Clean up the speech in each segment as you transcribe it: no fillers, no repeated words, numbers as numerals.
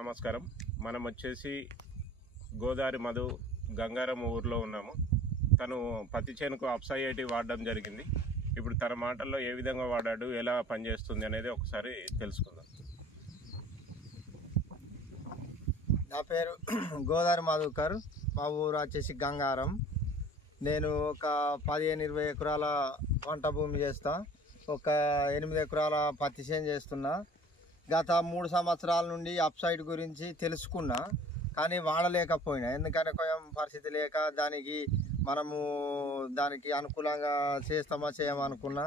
నమస్కారం. మనం వచ్చేసి గోదావరి మధు గంగారం ఊర్లో ఉన్నాము. తను పత్తి చేనుకు అప్సైఐటీ వాడడం జరిగింది. ఇప్పుడు తన మాటల్లో ఏ విధంగా వాడాడు, ఎలా పనిచేస్తుంది అనేది ఒకసారి తెలుసుకుందాం. నా పేరు గోదావరి మధుకర్. మా ఊరు వచ్చేసి గంగారం. నేను ఒక 15-20 ఎకరాల పంట భూమి చేస్తా. ఒక 8 ఎకరాల పత్తి చేను చేస్తున్నా. గత 3 సంవత్సరాల నుండి అప్సైడ్ గురించి తెలుసుకున్నా, కానీ వాడలేకపోయినా. ఎందుకంటే కొంచెం పరిస్థితి లేక దానికి అనుకూలంగా చేస్తామా చేయమనుకున్నా.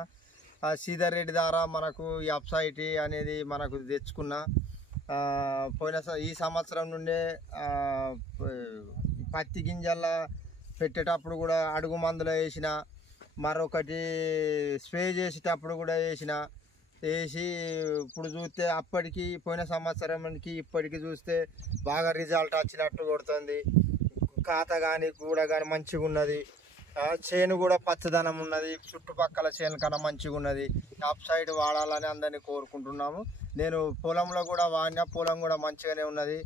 శ్రీధర్ రెడ్డి ద్వారా మనకు ఈ అప్సైటీ అనేది మనకు తెచ్చుకున్నా. ఈ సంవత్సరం నుండే పత్తి గింజల పెట్టేటప్పుడు కూడా అడుగు మందులు వేసిన, మరొకటి స్ప్రే చేసేటప్పుడు కూడా వేసి ఇప్పుడు చూస్తే అప్పటికి పోయిన సంవత్సరానికి ఇప్పటికి చూస్తే బాగా రిజల్ట్ వచ్చినట్టు కొడుతుంది. ఖాత కానీ కూడా కానీ మంచిగా ఉన్నది. చేను కూడా పచ్చదనం ఉన్నది. చుట్టుపక్కల చేను కన్నా మంచిగా ఉన్నది. అప్సైడ్ వాడాలని అందరినీ కోరుకుంటున్నాము. నేను పొలంలో కూడా వాడినా, పొలం కూడా మంచిగానే ఉన్నది.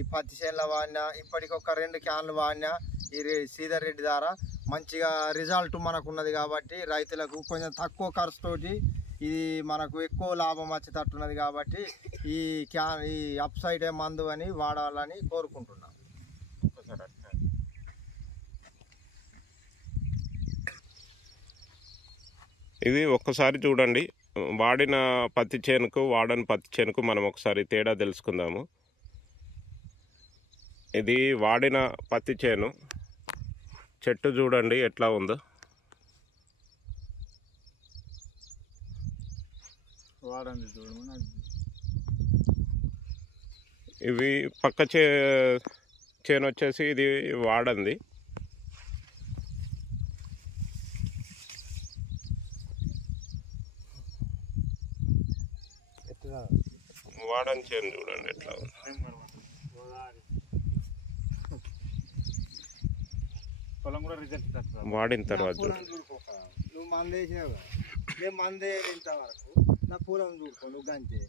ఈ పత్తి చేనులో వాడినా, ఇప్పటికి ఒక 2 క్యాన్లు వాడినా. ఈ శ్రీధర్ రెడ్డి ద్వారా మంచిగా రిజల్ట్ మనకు ఉన్నది కాబట్టి రైతులకు కొంచెం తక్కువ ఖర్చుతోటి ఇది మనకు ఎక్కువ లాభం వచ్చేటట్టున్నది కాబట్టి ఈ అప్సైడ్ మందు అని వాడాలని కోరుకుంటున్నాం. ఇది ఒక్కసారి చూడండి. వాడిన పత్తి చేనుకు వాడని పత్తి చేనుకు మనం ఒకసారి తేడా తెలుసుకుందాము. ఇది వాడిన పత్తి చేను. చెట్టు చూడండి ఎట్లా ఉందో. ఇవి పక్క చేను వచ్చేసి ఇది వాడంది. వాడని చేను చూడండి ఎట్లా ఉంది. వాడిన తర్వాత నువ్వు మంది వేసినావు, నేను మంది ఇంతవరకు నా పొలం చూడుకో నువ్వు గంతే.